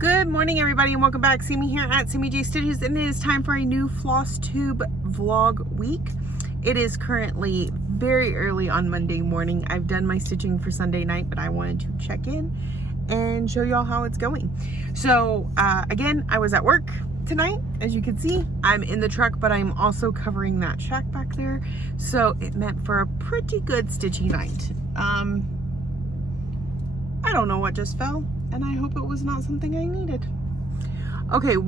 Good morning, everybody, and welcome back. See me here at Sammy J Stitches, and it is time for a new Flosstube vlog week. It is currently very early on Monday morning. I've done my stitching for Sunday night, but I wanted to check in and show y'all how it's going. So again, I was at work tonight. As you can see, I'm in the truck, but I'm also covering that shack back there. So it meant for a pretty good stitching night. I don't know what just fell, and I hope it was not something I needed. Okay,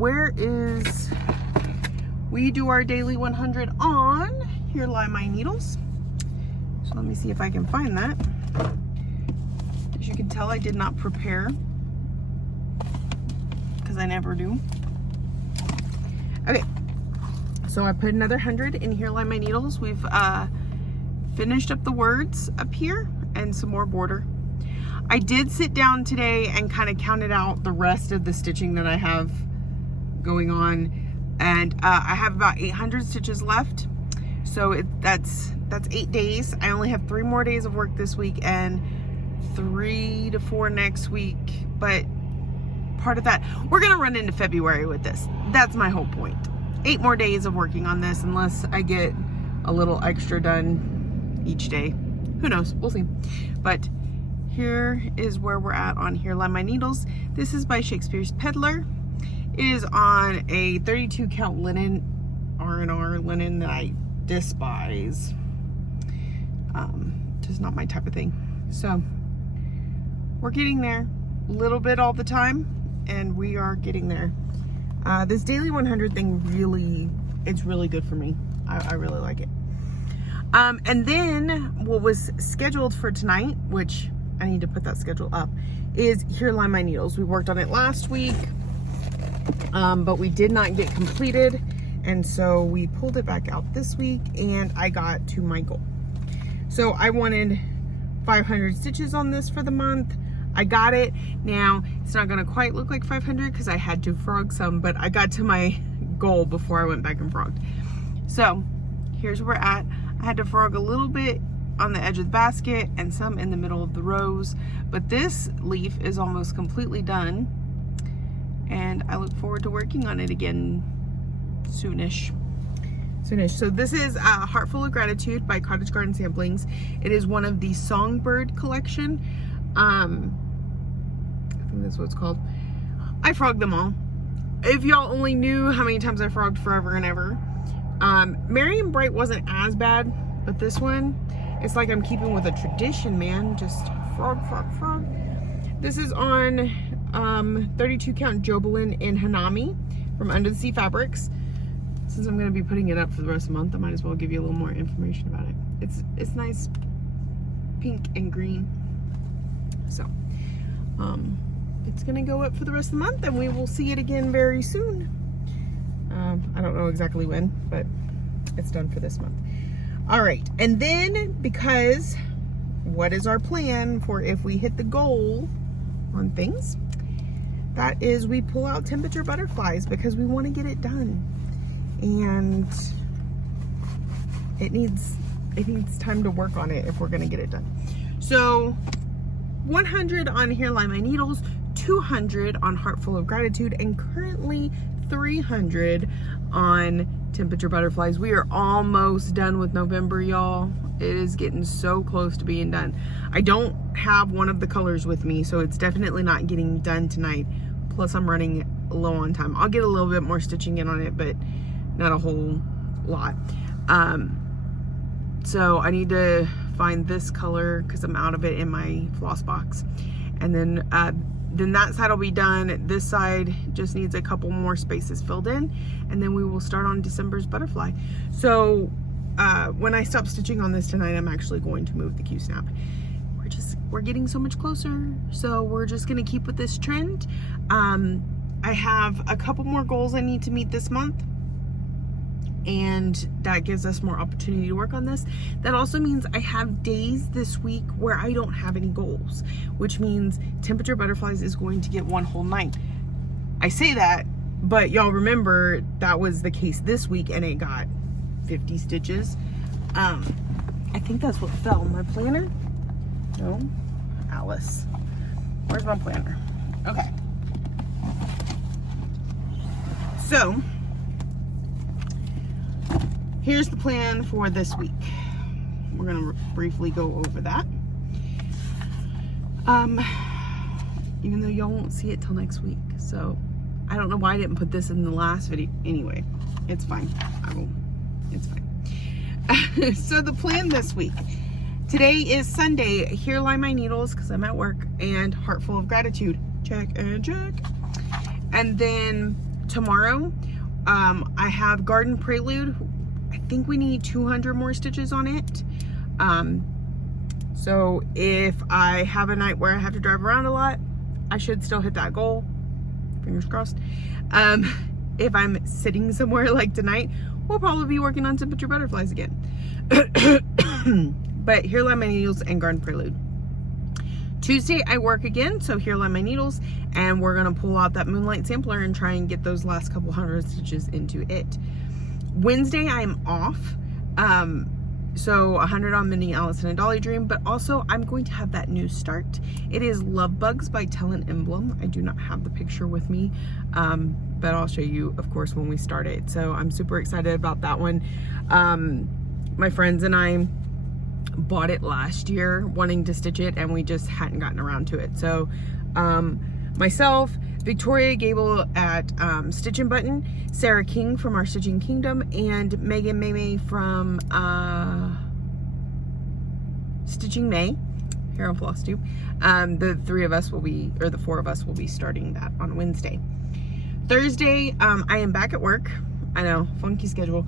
we do our daily 100 on Here Lie My Needles. So let me see if I can find that. As you can tell, I did not prepare, because I never do. Okay, so I put another 100 in Here Lie My Needles. We've finished up the words up here and some more border. I did sit down today and kind of counted out the rest of the stitching that I have going on, and I have about 800 stitches left. So that's 8 days. I only have 3 more days of work this week and 3 to 4 next week. But part of that, we're gonna run into February with this. That's my whole point. 8 more days of working on this, unless I get a little extra done each day. Who knows? We'll see. But here is where we're at on Here Lie My Needles. This is by Shakespeare's Peddler. It is on a 32 count linen, R&R linen that I despise. Just not my type of thing. So we're getting there, a little bit all the time, and we are getting there. This daily 100 thing it's really good for me. I really like it. And then what was scheduled for tonight, which I need to put that schedule up, is Here Lie My Needles. We worked on it last week, but we did not get completed, and so we pulled it back out this week, and I got to my goal. So I wanted 500 stitches on this for the month. I got it. Now it's not gonna quite look like 500 because I had to frog some, but I got to my goal before I went back and frogged. So here's where we're at. I had to frog a little bit on the edge of the basket and some in the middle of the rows, but this leaf is almost completely done, and I look forward to working on it again soonish. So this is Heart Full of Gratitude by Cottage Garden Samplings. It is one of the Songbird collection. I think that's what it's called. I frogged them all. If y'all only knew how many times I frogged Forever and Ever. Merry and Bright wasn't as bad, but this one, it's like I'm keeping with a tradition, man. Just frog. This is on 32 count Jobelin in Hanami from Under the Sea Fabrics. Since I'm going to be putting it up for the rest of the month, I might as well give you a little more information about it. It's nice pink and green. So it's going to go up for the rest of the month, and we will see it again very soon. I don't know exactly when, but it's done for this month. All right, and then, because what is our plan for if we hit the goal on things? That is, we pull out temperature butterflies because we want to get it done, and it needs time to work on it if we're going to get it done. So 100 on Here Lie My Needles, 200 on Heart Full of Gratitude, and currently 300 on Temperature Butterflies. We are almost done with November, y'all. It is getting so close to being done. I don't have one of the colors with me, so it's definitely not getting done tonight. Plus, I'm running low on time. I'll get a little bit more stitching in on it, but not a whole lot. So I need to find this color because I'm out of it in my floss box. And then that side will be done. This side just needs a couple more spaces filled in, and then we will start on December's butterfly. So when I stop stitching on this tonight, I'm actually going to move the Q-snap. We're getting so much closer, so we're just gonna keep with this trend. I have a couple more goals I need to meet this month, and that gives us more opportunity to work on this. That also means I have days this week where I don't have any goals, which means Temperature Butterflies is going to get one whole night. I say that, but y'all remember that was the case this week, and it got 50 stitches. I think that's what fell. My planner? No? Alice. Where's my planner? Okay. So here's the plan for this week. We're gonna briefly go over that. Even though y'all won't see it till next week. So I don't know why I didn't put this in the last video. Anyway, it's fine. It's fine. So the plan this week. Today is Sunday. Here lie my needles because I'm at work, and Heart Full of Gratitude. Check and check. And then tomorrow, I have Garden Prelude. I think we need 200 more stitches on it. So if I have a night where I have to drive around a lot, I should still hit that goal. Fingers crossed. If I'm sitting somewhere like tonight, we'll probably be working on Temperature Butterflies again. But here lie my needles and Garden Prelude. Tuesday I work again, so here lie my needles, and we're gonna pull out that Moonlight Sampler and try and get those last couple hundred stitches into it. Wednesday I'm off, so 100 on Minnie, Alice, and a Dolly Dream, but also I'm going to have that new start. It is Love Bugs by Talent Emblem. I do not have the picture with me, but I'll show you, of course, when we start it. So I'm super excited about that one. My friends and I bought it last year wanting to stitch it, and we just hadn't gotten around to it. So myself, Victoria Gable at Stitch and Button, Sarah King from Our Stitching Kingdom, and Megan May from Stitching May here on Flosstube. The three of us will be, or the four of us will be starting that on Wednesday. Thursday, I am back at work. I know, funky schedule.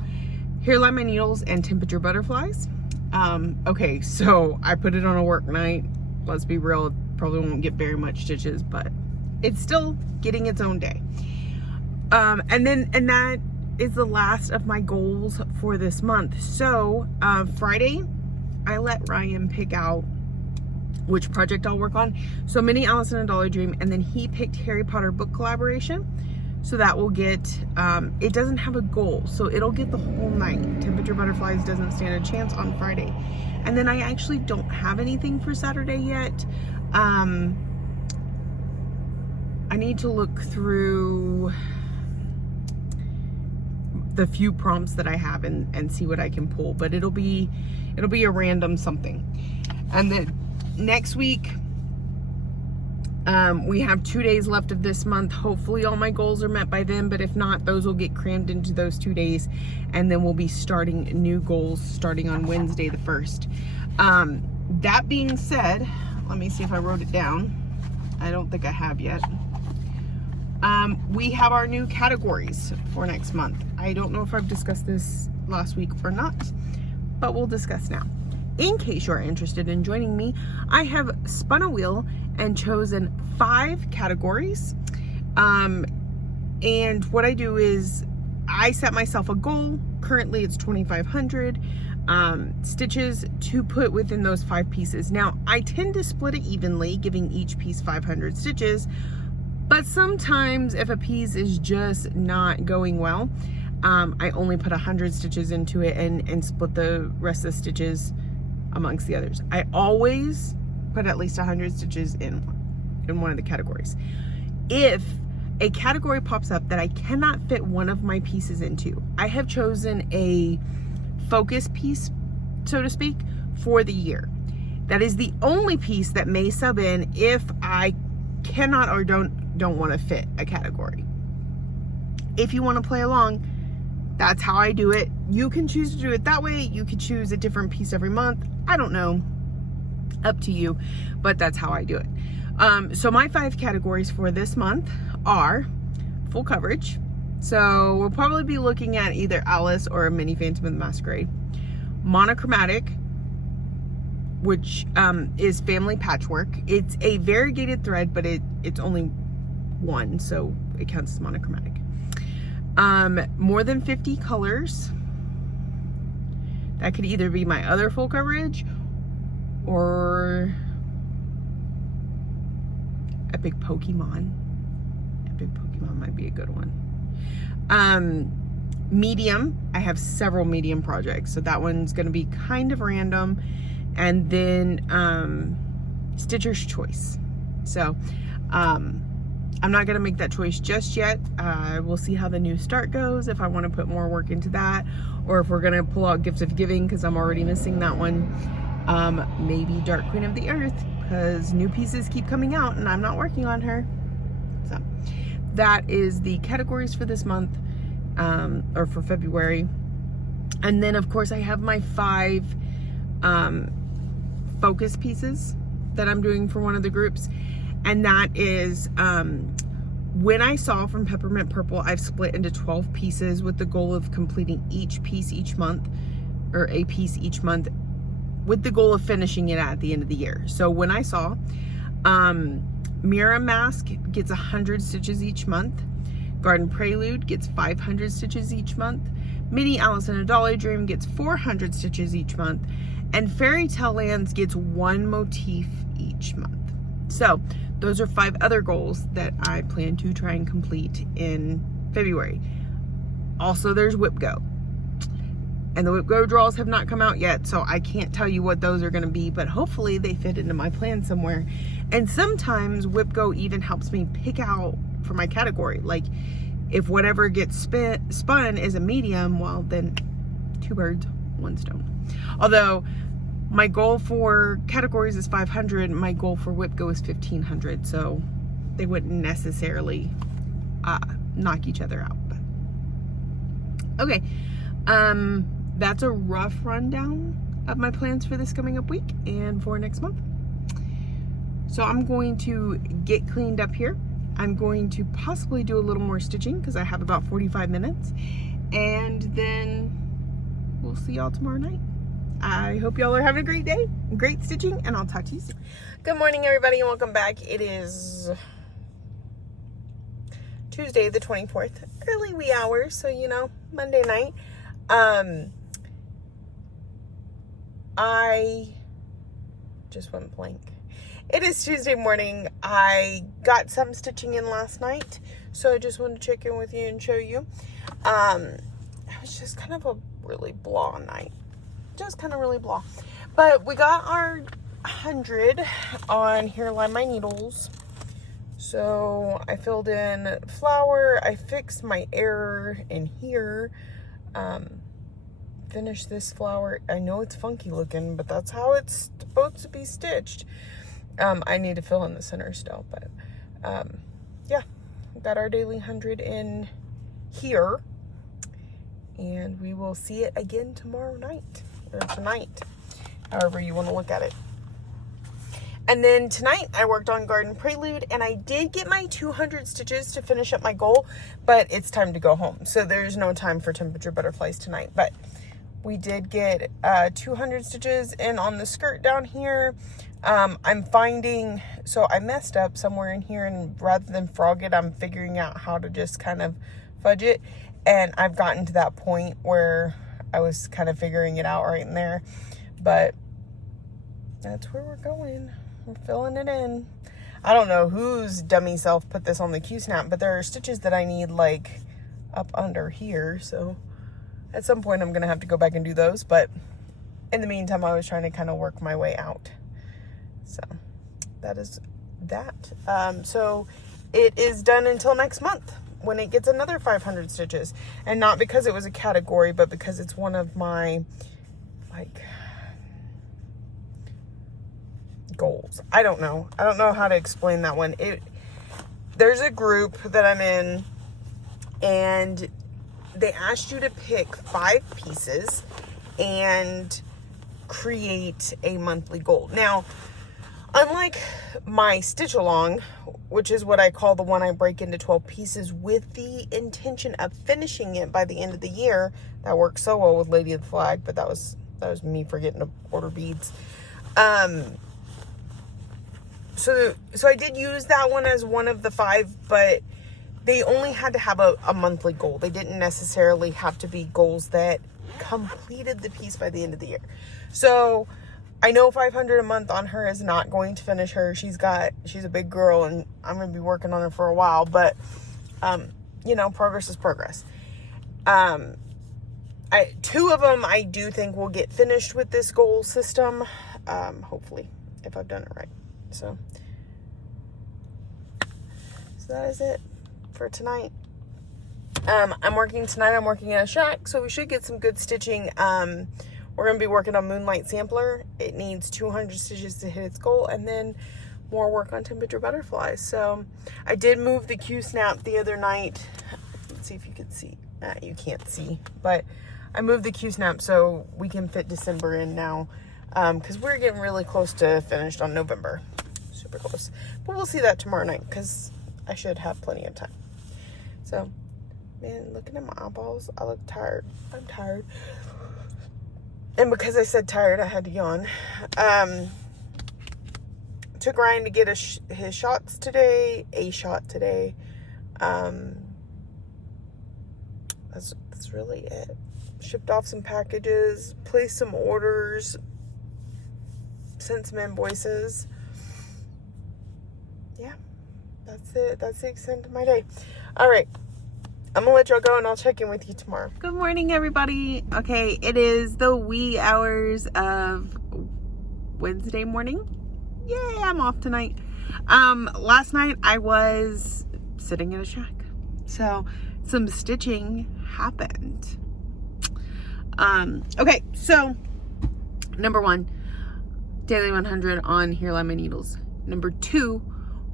Here lie my needles and Temperature Butterflies. Okay, so I put it on a work night. Let's be real, probably won't get very much stitches, but it's still getting its own day. And that is the last of my goals for this month. So Friday, I let Ryan pick out which project I'll work on. So Minnie, Alice, and a Dolly Dream, and then he picked Harry Potter book collaboration. So that will get, it doesn't have a goal, so it'll get the whole night. Temperature Butterflies doesn't stand a chance on Friday. And then I actually don't have anything for Saturday yet. I need to look through the few prompts that I have and see what I can pull, but it'll be a random something. And then next week, we have 2 days left of this month. Hopefully all my goals are met by then, but if not, those will get crammed into those 2 days, and then we'll be starting new goals starting on Wednesday the 1st. That being said, let me see if I wrote it down. I don't think I have yet. We have our new categories for next month. I don't know if I've discussed this last week or not, but we'll discuss now. In case you're interested in joining me, I have spun a wheel and chosen 5 categories. And what I do is I set myself a goal. Currently it's 2,500 stitches to put within those 5 pieces. Now I tend to split it evenly, giving each piece 500 stitches, but sometimes if a piece is just not going well, I only put 100 stitches into it and split the rest of the stitches amongst the others. I always put at least 100 stitches in one of the categories. If a category pops up that I cannot fit one of my pieces into, I have chosen a focus piece, so to speak, for the year. That is the only piece that may sub in if I cannot or don't want to fit a category. If you want to play along, that's how I do it. You can choose to do it that way. You could choose a different piece every month. I don't know, up to you, but that's how I do it. So my 5 categories for this month are full coverage. So we'll probably be looking at either Alice or a Mini Phantom of the Masquerade. Monochromatic, which is family patchwork. It's a variegated thread, but it's only one, so it counts as monochromatic. More than 50 colors. That could either be my other full coverage or Epic Pokemon. Epic Pokemon might be a good one. Medium, I have several medium projects, so that one's going to be kind of random. And then Stitcher's Choice. So I I'm not going to make that choice just yet. We'll see how the new start goes, if I want to put more work into that, or if we're going to pull out Gift of Giving because I'm already missing that one. Maybe Dark Queen of the Earth, because new pieces keep coming out and I'm not working on her. So that is the categories for this month, or for February. And then of course I have my 5 focus pieces that I'm doing for one of the groups. And that is, when I saw from Peppermint Purple, I've split into 12 pieces with the goal of completing each piece each month, or a piece each month, with the goal of finishing it at the end of the year. So when I saw, Mira Mask gets 100 stitches each month, Garden Prelude gets 500 stitches each month, Mini Alice in a Dolly Dream gets 400 stitches each month, and Fairy Tale Lands gets 1 motif each month. So those are 5 other goals that I plan to try and complete in February. Also, there's Whip Go. And the Whip Go draws have not come out yet, so I can't tell you what those are going to be, but hopefully they fit into my plan somewhere. And sometimes Whip Go even helps me pick out for my category. Like, if whatever gets spun is a medium, well, then 2 birds, 1 stone. Although my goal for categories is 500, my goal for Whip Go is 1500, so they wouldn't necessarily knock each other out. But okay, that's a rough rundown of my plans for this coming up week and for next month. So I'm going to get cleaned up here. I'm going to possibly do a little more stitching because I have about 45 minutes, and then we'll see y'all tomorrow night. I hope y'all are having a great day, great stitching, and I'll talk to you soon. Good morning, everybody, and welcome back. It is Tuesday the 24th, early wee hours, so you know, Monday night. I just went blank. It is Tuesday morning. I got some stitching in last night, so I just wanted to check in with you and show you. It was just kind of a really blah night. Just kind of really blah. But we got our 100 on Here Lie My Needles. So I filled in flour. I fixed my error in here. Finished this flower. I know it's funky looking, but that's how it's supposed to be stitched. I need to fill in the center still, but yeah, got our daily 100 in here, and we will see it again tomorrow night, or tonight, however you want to look at it. And then tonight I worked on Garden Prelude, and I did get my 200 stitches to finish up my goal, but it's time to go home, so there's no time for temperature butterflies tonight. But we did get 200 stitches in on the skirt down here. I'm finding, so I messed up somewhere in here, and rather than frog it, I'm figuring out how to just kind of fudge it. And I've gotten to that point where I was kind of figuring it out right in there. But that's where we're going. We're filling it in. I don't know whose dummy self put this on the Q-snap, but there are stitches that I need like up under here. So at some point I'm going to have to go back and do those. But in the meantime, I was trying to kind of work my way out. So that is that. So it is done until next month when it gets another 500 stitches. And not because it was a category, but because it's one of my like goals. I don't know how to explain that one. There's a group that I'm in, and they asked you to pick 5 pieces and create a monthly goal. Now, unlike my stitch along, which is what I call the one I break into 12 pieces with the intention of finishing it by the end of the year, that works so well with Lady of the Flag, but that was me forgetting to order beads. So I did use that one as one of the 5, but they only had to have a monthly goal. They didn't necessarily have to be goals that completed the piece by the end of the year. So I know 500 a month on her is not going to finish her. She's a big girl, and I'm going to be working on her for a while, but you know, progress is progress. 2 of them I do think will get finished with this goal system, hopefully, if I've done it right. So that is it for tonight. I'm working tonight. I'm working at a shack, so we should get some good stitching. We're going to be working on Moonlight Sampler. It needs 200 stitches to hit its goal, and then more work on temperature butterflies. So I did move the Q-snap the other night. Let's see if you can see. You can't see, but I moved the Q-snap so we can fit December in now, because we're getting really close to finished on November. Super close. But we'll see that tomorrow night, because I should have plenty of time. So, man, looking at my eyeballs, I look tired. I'm tired. And because I said tired, I had to yawn. Took Ryan to get his shots today. A shot today. That's really it. Shipped off some packages. Placed some orders. Sent some invoices. Yeah. That's it. That's the extent of my day. All right. I'm gonna let y'all go and I'll check in with you tomorrow. Good morning, everybody. Okay, it is the wee hours of Wednesday morning. Yay, I'm off tonight. Last night I was sitting in a shack. So some stitching happened. Okay, so number 1, daily 100 on Here Lie My Needles. Number 2,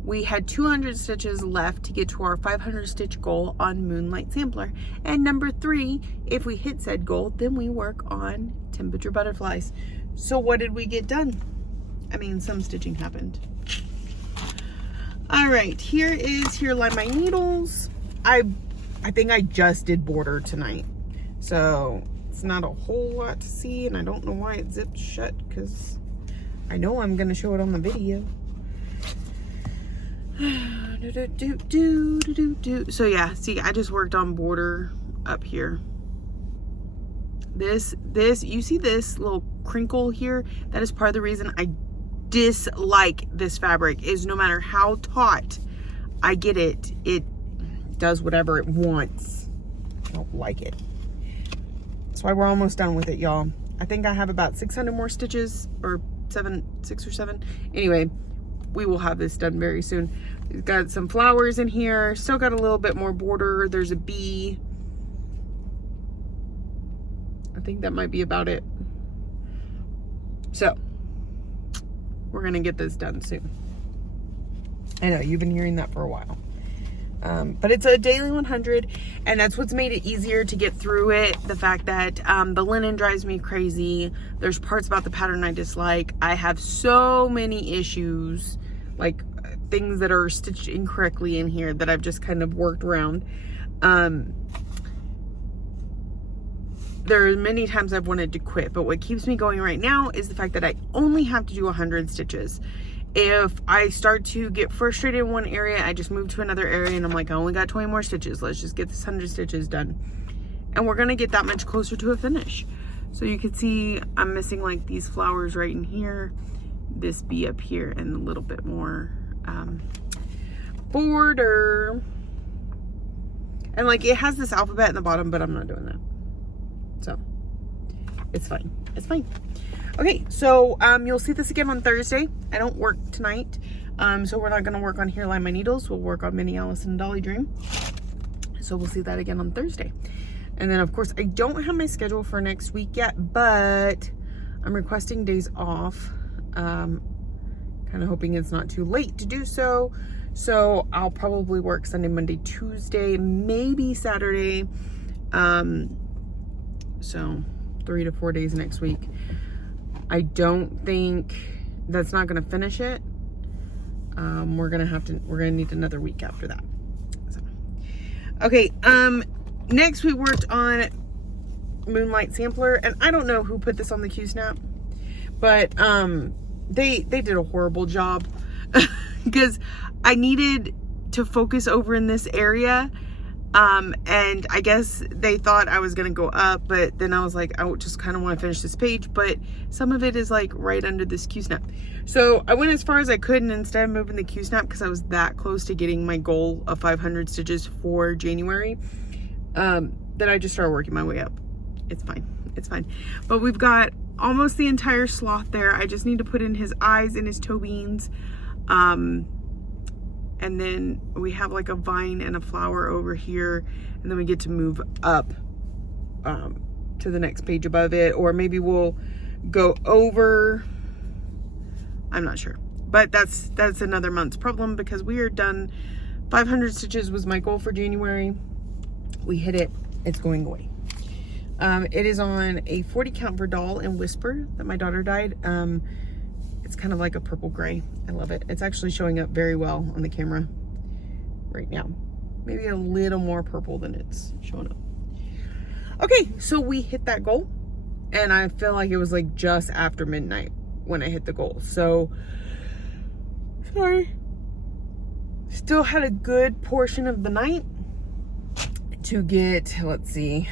we had 200 stitches left to get to our 500 stitch goal on Moonlight Sampler. And number 3, if we hit said goal, then we work on temperature butterflies. So what did we get done? I mean, some stitching happened. All right, here lie my needles. I think I just did border tonight. So it's not a whole lot to see, and I don't know why it zipped shut, because I know I'm gonna show it on the video. So yeah, see, I just worked on border up here. This, you see this little crinkle here? That is part of the reason I dislike this fabric, is no matter how taut I get it, it does whatever it wants. I don't like it. That's why we're almost done with it, y'all. I think I have about 600 more stitches, or 6 or 7. Anyway, we will have this done very soon. We've got some flowers in here. Still got a little bit more border. There's a bee. I think that might be about it. So, we're gonna get this done soon. I know, you've been hearing that for a while. But it's a daily 100, and that's what's made it easier to get through it. The fact that the linen drives me crazy. There's parts about the pattern I dislike. I have so many issues, like things that are stitched incorrectly in here that I've just kind of worked around. There are many times I've wanted to quit, but what keeps me going right now is the fact that I only have to do 100 stitches. If I start to get frustrated in one area, I just move to another area and I'm like, I only got 20 more stitches. Let's just get this 100 stitches done. And we're gonna get that much closer to a finish. So you can see I'm missing like these flowers right in here, this bee up here, and a little bit more border. And like it has this alphabet in the bottom, but I'm not doing that. So it's fine. It's fine. Okay, so you'll see this again on Thursday. I don't work tonight, so we're not gonna work on Here Lie My Needles. We'll work on Minnie Alice and Dolly Dream. So we'll see that again on Thursday. And then of course, I don't have my schedule for next week yet, but I'm requesting days off. Kind of hoping it's not too late to do so. So I'll probably work Sunday, Monday, Tuesday, maybe Saturday. So 3 to 4 days next week. I don't think that's not gonna finish it. We're gonna need another week after that. So. Okay, next we worked on Moonlight Sampler, and I don't know who put this on the Q-snap, but they did a horrible job because I needed to focus over in this area. And I guess they thought I was gonna go up, but then I was like, I just kind of want to finish this page, but some of it is like right under this Q-snap. So I went as far as I could, and instead of moving the Q-snap, because I was that close to getting my goal of 500 stitches for January, then I just started working my way up. It's fine. It's fine. But we've got almost the entire sloth there. I just need to put in his eyes and his toe beans. and then we have like a vine and a flower over here, and then we get to move up to the next page above it, or maybe we'll go over. I'm not sure, but that's another month's problem because we are done. 500 stitches was my goal for January. We hit it. It's going away. It is on a 40 count Verdal and Whisper that my daughter dyed. It's kind of like a purple gray. I love it. It's actually showing up very well on the camera right now. Maybe a little more purple than it's showing up. Okay, so we hit that goal, and I feel like it was like just after midnight when I hit the goal. So, sorry. Still had a good portion of the night to get, let's see.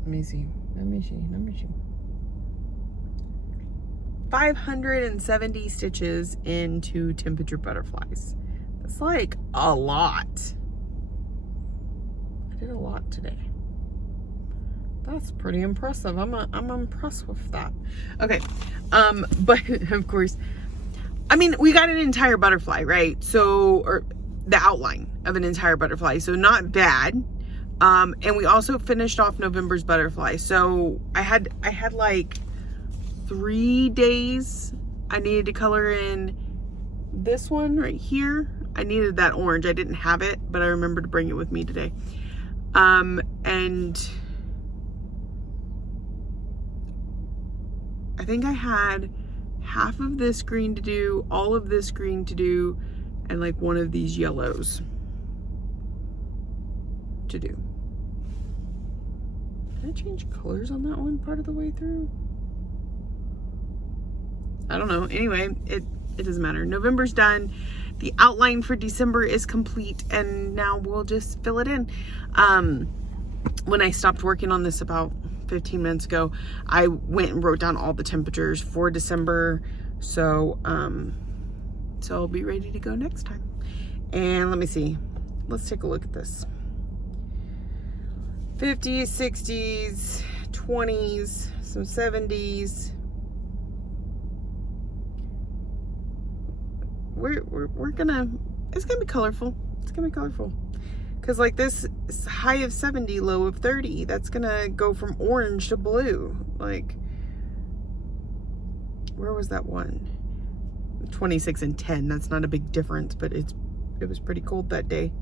Let me see. 570 stitches into temperature butterflies. That's like a lot. I did a lot today. That's pretty impressive. I'm impressed with that. Okay. But of course, I mean, we got an entire butterfly, right? So, or the outline of an entire butterfly. So not bad. And we also finished off November's butterfly. So I had like 3 days I needed to color in this one right here. I needed that orange. I didn't have it, but I remembered to bring it with me today. And I think I had half of this green to do, all of this green to do, and like one of these yellows to do. Did I change colors on that one part of the way through? I don't know. Anyway, it doesn't matter. November's done. The outline for December is complete, and now we'll just fill it in. When I stopped working on this about 15 minutes ago, I went and wrote down all the temperatures for December. So I'll be ready to go next time. And let me see. Let's take a look at this. 50s, 60s, 20s, some 70s. It's gonna be colorful. It's gonna be colorful. Cause like this is high of 70, low of 30. That's gonna go from orange to blue. Like, where was that one? 26 and 10. That's not a big difference, but it was pretty cold that day.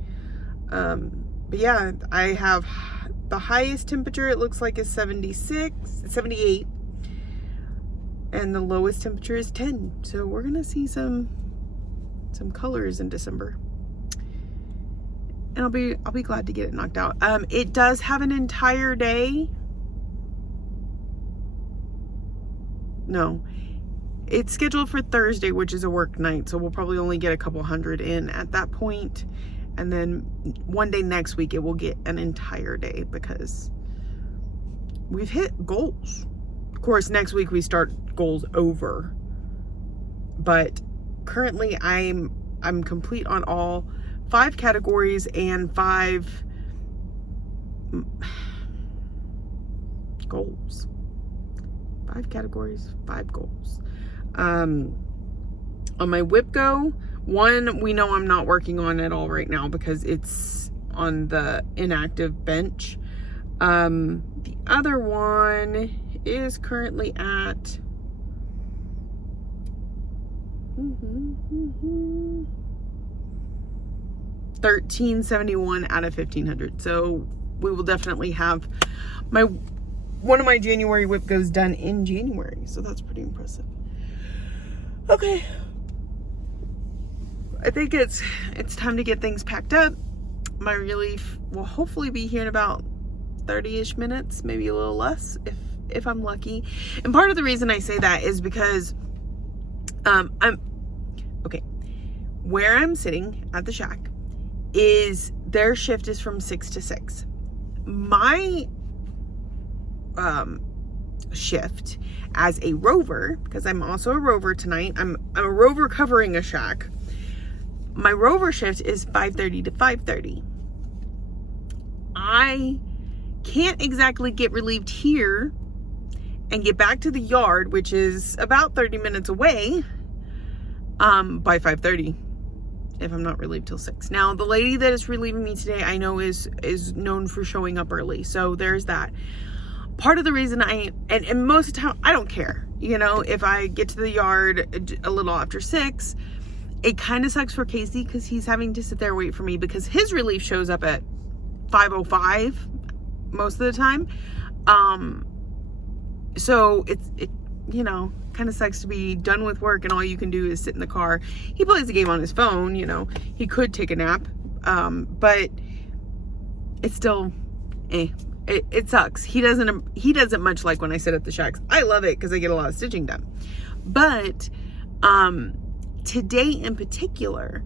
But yeah, I have the highest temperature, it looks like, is 78. And the lowest temperature is 10. So we're gonna see some colors in December. And I'll be glad to get it knocked out. It does have an entire day. No, it's scheduled for Thursday, which is a work night. So we'll probably only get a couple hundred in at that point. And then one day next week, it will get an entire day because we've hit goals. Of course, next week we start goals over. But currently I'm complete on all 5 categories and 5 goals. 5 categories, 5 goals. On my whip go, one we know I'm not working on at all right now because it's on the inactive bench. The other one is currently at 1371 out of 1500. So we will definitely have one of my January whip goes done in January. So that's pretty impressive. Okay. I think it's time to get things packed up. My relief will hopefully be here in about 30-ish minutes, maybe a little less if I'm lucky. And part of the reason I say that is because where I'm sitting at the shack is their shift is from 6 to 6. My shift as a rover, because I'm also a rover tonight, I'm a rover covering a shack. My rover shift is 5:30 to 5:30. I can't exactly get relieved here and get back to the yard, which is about 30 minutes away, by 5:30. if I'm not relieved till 6. Now, the lady that is relieving me today, I know is known for showing up early. So there's that. Part of the reason and most of the time, I don't care. You know, if I get to the yard a little after 6, it kind of sucks for Casey because he's having to sit there and wait for me because his relief shows up at 5:05 most of the time. So it you know, kind of sucks to be done with work and all you can do is sit in the car. He plays a game on his phone, you know. He could take a nap, but it's still, it sucks. He doesn't much like when I sit at the shacks. I love it because I get a lot of stitching done. But today in particular,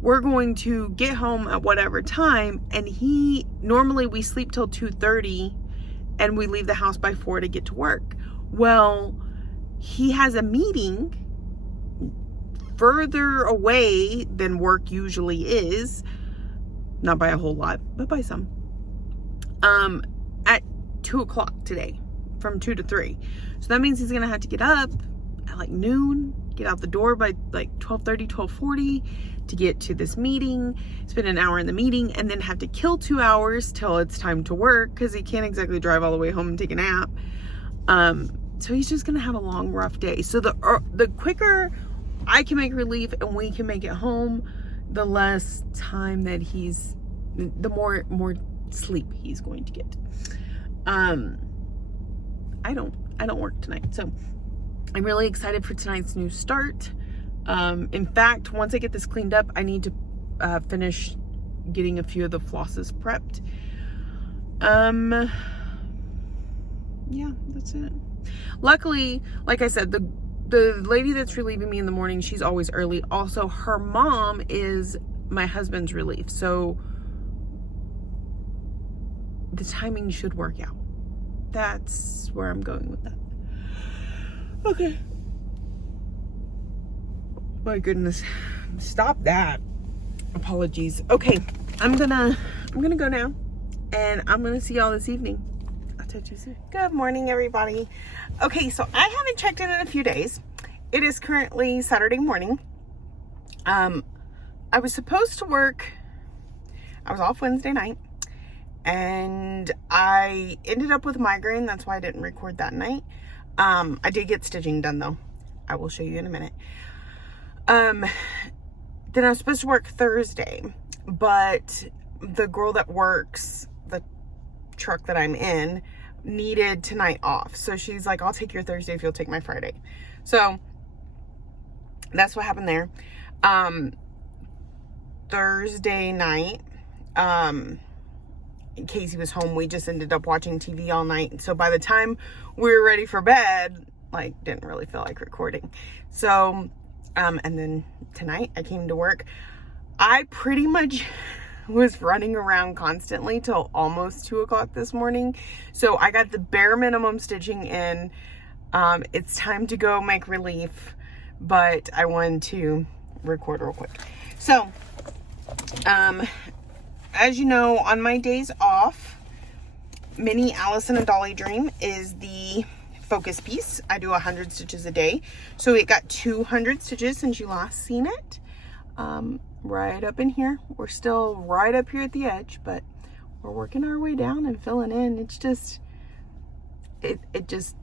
we're going to get home at whatever time, and normally we sleep till 2:30 and we leave the house by 4 to get to work. Well, he has a meeting further away than work usually is, not by a whole lot, but by some, at 2 o'clock today, from 2 to 3. So that means he's gonna have to get up at like noon, get out the door by like 12:30, 12:40 to get to this meeting, spend an hour in the meeting, and then have to kill 2 hours till it's time to work because he can't exactly drive all the way home and take a nap. So he's just gonna have a long, rough day. So the quicker I can make relief and we can make it home, the less time that the more sleep he's going to get. I don't work tonight, so I'm really excited for tonight's new start. In fact, once I get this cleaned up, I need to finish getting a few of the flosses prepped. Yeah, that's it. Luckily, like I said, the lady that's relieving me in the morning, she's always early. Also, her mom is my husband's relief, so the timing should work out. That's where I'm going with that. Okay. My goodness. Stop that. Apologies. Okay, I'm gonna go now, and I'm gonna see y'all this evening. I'll touch you soon. Good morning, everybody. Okay, so I haven't checked in a few days. It is currently Saturday morning. I was supposed to work. I was off Wednesday night, and I ended up with a migraine. That's why I didn't record that night. I did get stitching done though. I will show you in a minute. Then I was supposed to work Thursday, but the girl that works the truck that I'm in needed tonight off. So she's like, I'll take your Thursday if you'll take my Friday. So that's what happened there. Thursday night, Casey was home. We just ended up watching TV all night. So by the time we were ready for bed, like, didn't really feel like recording. So, and then tonight I came to work. I pretty much was running around constantly till almost 2 o'clock this morning. So I got the bare minimum stitching in. It's time to go make relief, but I wanted to record real quick. So, as you know, on my days off, Mini Alice and a Dolly Dream is the focus piece. I do 100 stitches a day. So it got 200 stitches since you last seen it. Right up in here. We're still right up here at the edge, but we're working our way down and filling in. It's just, it's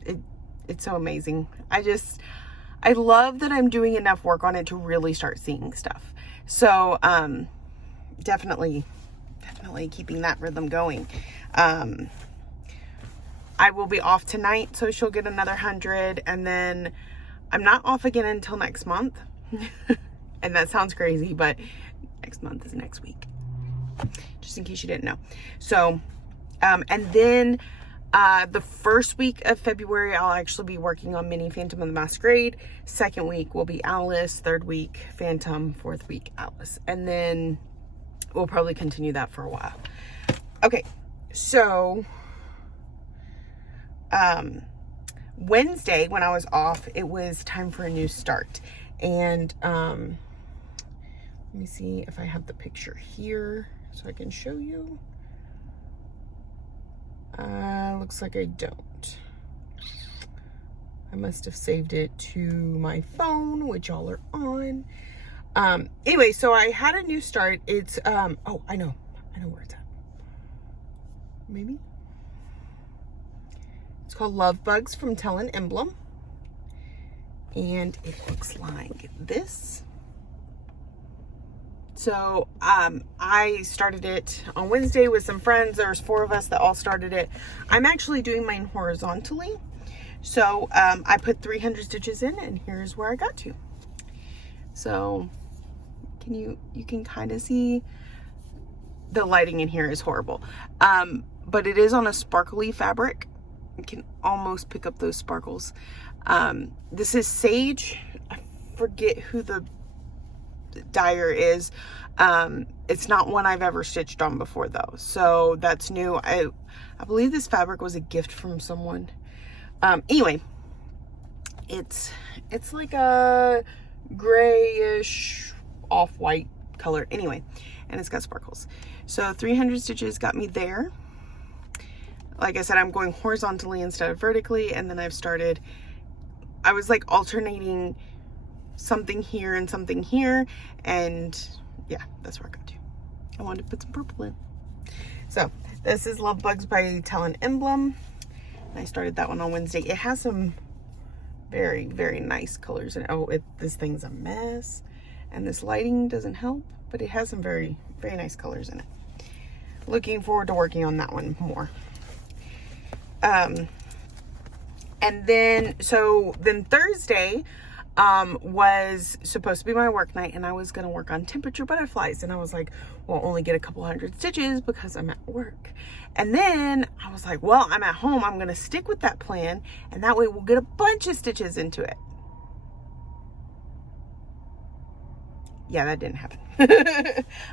so amazing. I love that I'm doing enough work on it to really start seeing stuff. So, definitely keeping that rhythm going. I will be off tonight, so she'll get another 100, and then I'm not off again until next month. And that sounds crazy, but next month is next week, just in case you didn't know. So, and then the first week of February, I'll actually be working on Mini Phantom of the Masquerade. Second week will be Alice. Third week, Phantom. Fourth week, Alice. And then we'll probably continue that for a while. Okay, so Wednesday when I was off, it was time for a new start. And let me see if I have the picture here so I can show you. Looks like I don't. I must have saved it to my phone, which y'all are on. Anyway, so I had a new start. It's, oh, I know where it's at. Maybe. It's called Love Bugs from Talon Emblem. And it looks like this. So, I started it on Wednesday with some friends. There's 4 of us that all started it. I'm actually doing mine horizontally. So, I put 300 stitches in, and here's where I got to. So, you can kind of see the lighting in here is horrible. But it is on a sparkly fabric. You can almost pick up those sparkles. This is Sage. I forget who the dyer is. It's not one I've ever stitched on before though, so that's new. I believe this fabric was a gift from someone. Anyway, it's like a grayish off-white color anyway, and it's got sparkles. So 300 stitches got me there. Like I said, I'm going horizontally instead of vertically, and then I was like alternating something here and something here, and yeah, that's where I got to. I wanted to put some purple in. So this is Love Bugs by Talon Emblem. I started that one on Wednesday. It has some very, very nice colors. And oh, this thing's a mess, and this lighting doesn't help, but it has some very, very nice colors in it. Looking forward to working on that one more. And then Thursday was supposed to be my work night, and I was going to work on temperature butterflies, and I was like, well, I'll only get a couple hundred stitches because I'm at work. And then I was like, well, I'm at home, I'm going to stick with that plan, and that way we'll get a bunch of stitches into it. Yeah, that didn't happen.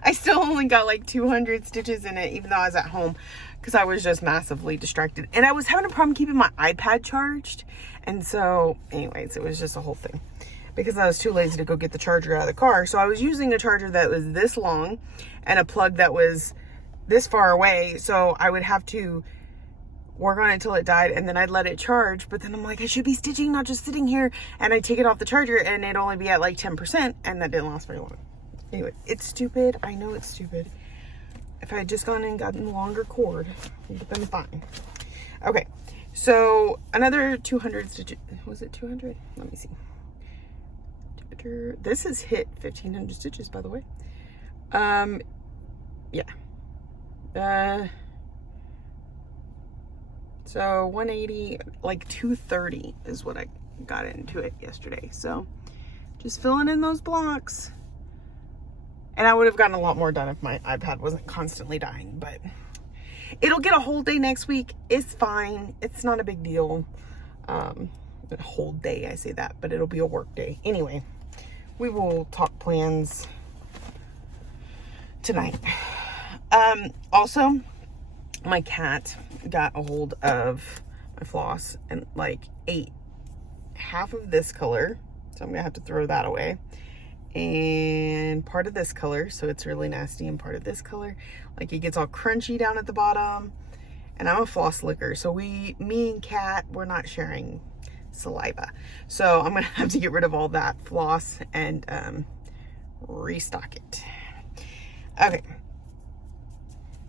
I still only got like 200 stitches in it, even though I was at home, because I was just massively distracted, and I was having a problem keeping my iPad charged. And so anyways, it was just a whole thing because I was too lazy to go get the charger out of the car. So I was using a charger that was this long and a plug that was this far away, so I would have to work on it till it died, and then I'd let it charge. But then I'm like, I should be stitching, not just sitting here. And I take it off the charger, and it'd only be at like 10%, and that didn't last very long. Anyway, it's stupid. I know it's stupid. If I had just gone and gotten the longer cord, it would have been fine. Okay, so another 200 stitches. Was it 200? Let me see. This has hit 1,500 stitches, by the way. Yeah. So 180, like 230 is what I got into it yesterday. So just filling in those blocks. And I would have gotten a lot more done if my iPad wasn't constantly dying, but it'll get a whole day next week. It's fine. It's not a big deal. A whole day, I say that, but it'll be a work day. Anyway, we will talk plans tonight. Also, my cat got a hold of my floss and like ate half of this color. So I'm gonna have to throw that away. And part of this color, so it's really nasty, and part of this color, like it gets all crunchy down at the bottom. And I'm a floss licker, so me and Cat, we're not sharing saliva. So I'm gonna have to get rid of all that floss and restock it. Okay,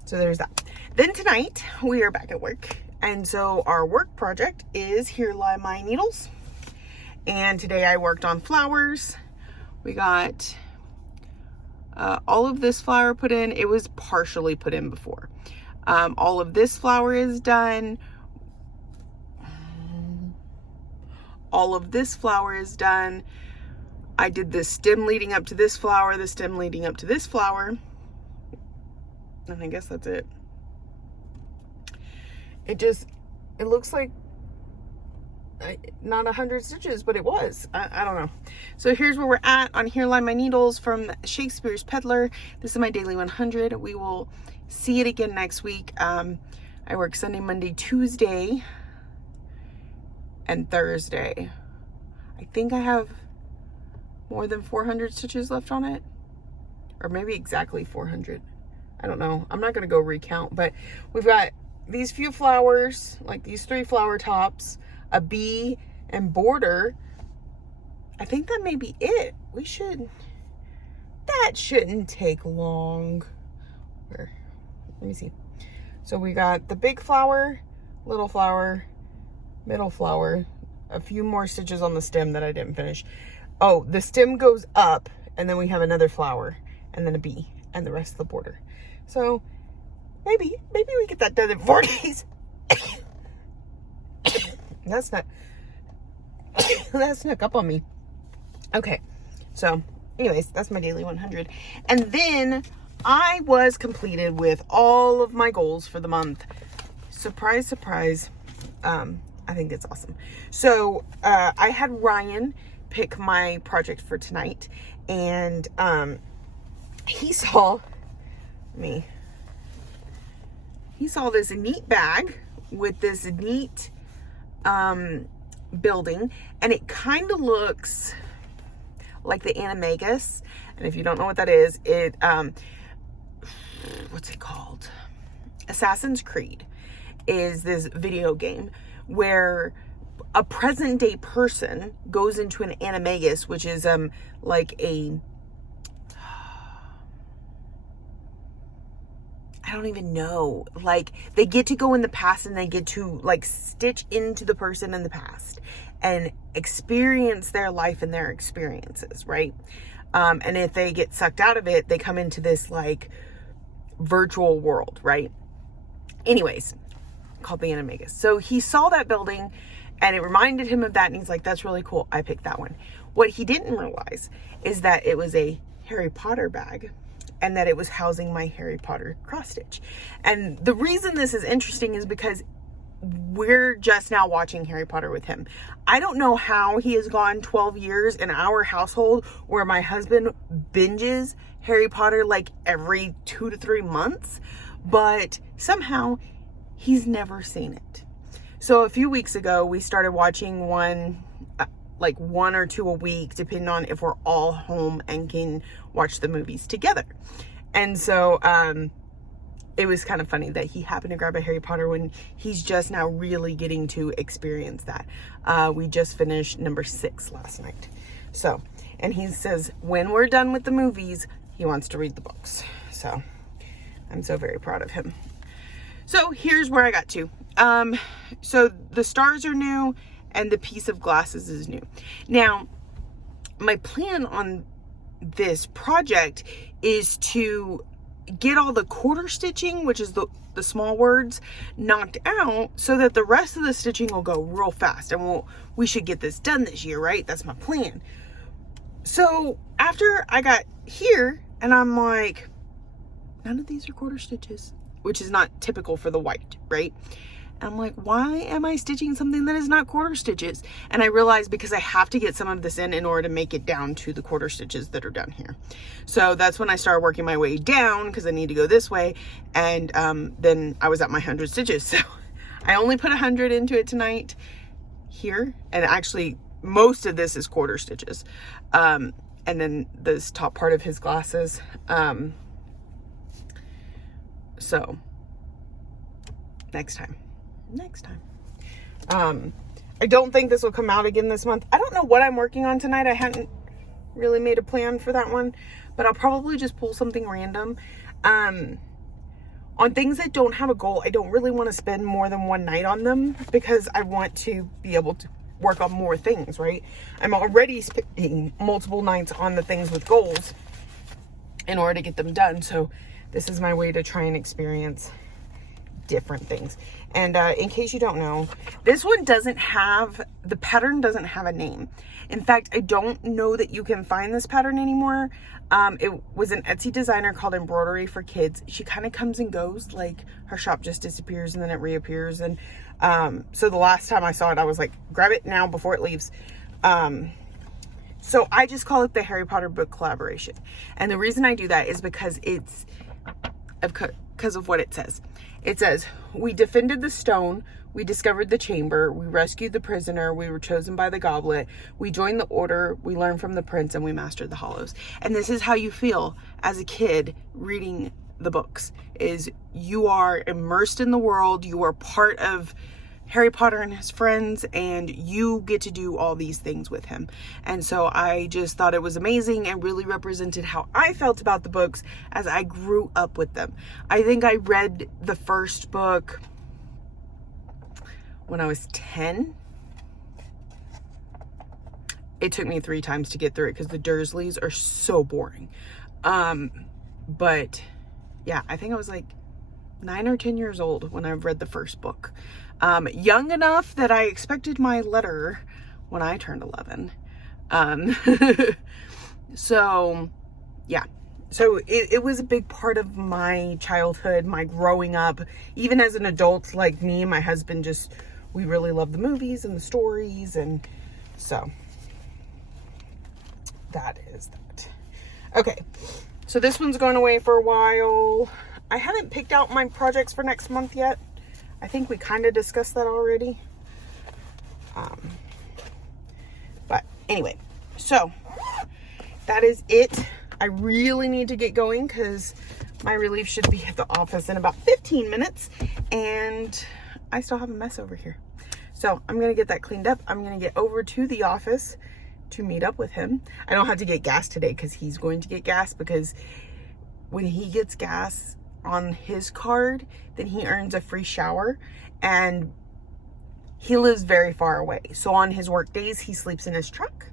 so there's that. Then tonight we are back at work, and so our work project is Here Lie My Needles. And today I worked on flowers. We got all of this flower put in. It was partially put in before. All of this flower is done. All of this flower is done. I did the stem leading up to this flower, the stem leading up to this flower. And I guess that's it. It looks like not 100 stitches, but it was. I don't know. So here's where we're at on Here Lie My Needles from Shakespeare's Peddler. This is my daily 100. We will see it again next week. I work Sunday, Monday, Tuesday, and Thursday. I think I have more than 400 stitches left on it, or maybe exactly 400. I don't know. I'm not going to go recount, but we've got these few flowers, like these 3 flower tops, a bee, and border. I think that may be it. We should that shouldn't take long. Let me see. So we got the big flower, little flower, middle flower, a few more stitches on the stem that I didn't finish. Oh, the stem goes up, and then we have another flower, and then a bee, and the rest of the border. So maybe we get that done in 4 days. That snuck up on me. Okay, so anyways, that's my daily 100. And then I was completed with all of my goals for the month. Surprise, surprise. I think it's awesome. So I had Ryan pick my project for tonight, and he saw this neat bag with this neat building, and it kind of looks like the animagus. And if you don't know what that is, it what's it called? Assassin's Creed is this video game where a present day person goes into an animagus, which is like a, I don't even know, like they get to go in the past and they get to like stitch into the person in the past and experience their life and their experiences, right? And if they get sucked out of it, they come into this like virtual world, right? Anyways, called the animagus. So he saw that building and it reminded him of that, and he's like, that's really cool, I picked that one. What he didn't realize is that it was a Harry Potter bag, and that it was housing my Harry Potter cross stitch. And the reason this is interesting is because we're just now watching Harry Potter with him. I don't know how he has gone 12 years in our household where my husband binges Harry Potter like every 2 to 3 months, but somehow he's never seen it. So a few weeks ago, we started watching one or two a week, depending on if we're all home and can watch the movies together. And so it was kind of funny that he happened to grab a Harry Potter when he's just now really getting to experience that. We just finished number 6 last night. So, and he says when we're done with the movies, he wants to read the books. So I'm so very proud of him. So here's where I got to. So the stars are new and the piece of glasses is new. Now, my plan on this project is to get all the quarter stitching, which is the small words, knocked out so that the rest of the stitching will go real fast, and we should get this done this year, right? That's my plan. So after I got here, and I'm like, none of these are quarter stitches, which is not typical for the white, right? And I'm like, why am I stitching something that is not quarter stitches? And I realized because I have to get some of this in order to make it down to the quarter stitches that are down here. So that's when I started working my way down, because I need to go this way. And then I was at my 100 stitches. So I only put 100 into it tonight here. And actually most of this is quarter stitches. And then this top part of his glasses. So next time. I don't think this will come out again this month. I don't know what I'm working on tonight. I hadn't really made a plan for that one, but I'll probably just pull something random. On things that don't have a goal, I don't really want to spend more than one night on them, because I want to be able to work on more things, right? I'm already spending multiple nights on the things with goals in order to get them done. So this is my way to try and experience different things. And in case you don't know, this one the pattern doesn't have a name. In fact, I don't know that you can find this pattern anymore. It was an Etsy designer called Embroidery for Kids. She kind of comes and goes, like her shop just disappears and then it reappears. And so the last time I saw it, I was like, grab it now before it leaves. So I just call it the Harry Potter book collaboration. And the reason I do that is because because of what it says. It says, we defended the stone, we discovered the chamber, we rescued the prisoner, we were chosen by the goblet, we joined the order, we learned from the prince, and we mastered the hollows. And this is how you feel as a kid reading the books, is you are immersed in the world, you are part of Harry Potter and his friends, and you get to do all these things with him. And so I just thought it was amazing and really represented how I felt about the books as I grew up with them. I think I read the first book when I was 10. It took me 3 times to get through it because the Dursleys are so boring. But yeah, I think I was like 9 or 10 years old when I read the first book. Young enough that I expected my letter when I turned 11. So yeah, so it was a big part of my childhood, my growing up. Even as an adult, like me and my husband, we really love the movies and the stories, and so that is that. Okay, so this one's going away for a while. I haven't picked out my projects for next month yet. I think we kind of discussed that already. But anyway, so that is it. I really need to get going because my relief should be at the office in about 15 minutes. And I still have a mess over here. So I'm going to get that cleaned up. I'm going to get over to the office to meet up with him. I don't have to get gas today because he's going to get gas, because when he gets gas on his card, then he earns a free shower, and he lives very far away. So on his work days, he sleeps in his truck.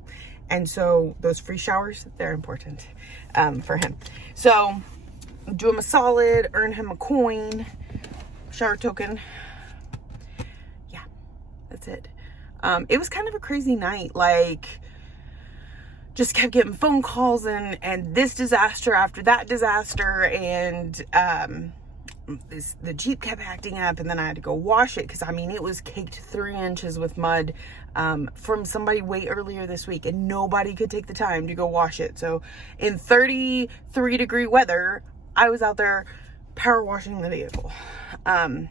And so those free showers, they're important for him. So do him a solid, earn him a coin, shower token. Yeah, that's it. It was kind of a crazy night. Like, just kept getting phone calls and this disaster after that disaster, and the Jeep kept acting up, and then I had to go wash it because, I mean, it was caked 3 inches with mud from somebody way earlier this week, and nobody could take the time to go wash it. So in 33-degree weather, I was out there power washing the vehicle. So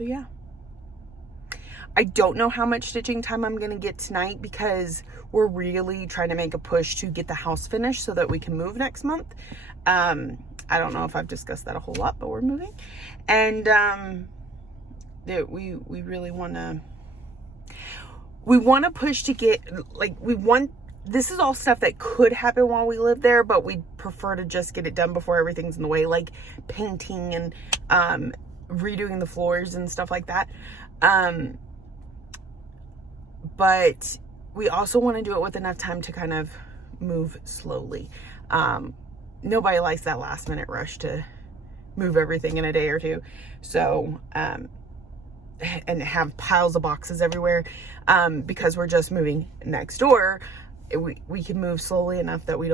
yeah. I don't know how much stitching time I'm going to get tonight because we're really trying to make a push to get the house finished so that we can move next month. I don't know if I've discussed that a whole lot, but we're moving. And we really want to push to get, like, this is all stuff that could happen while we live there, but we prefer to just get it done before everything's in the way, like painting and redoing the floors and stuff like that. But we also want to do it with enough time to kind of move slowly. Nobody likes that last minute rush to move everything in a day or two. So, and have piles of boxes everywhere. Because we're just moving next door, we can move slowly enough that we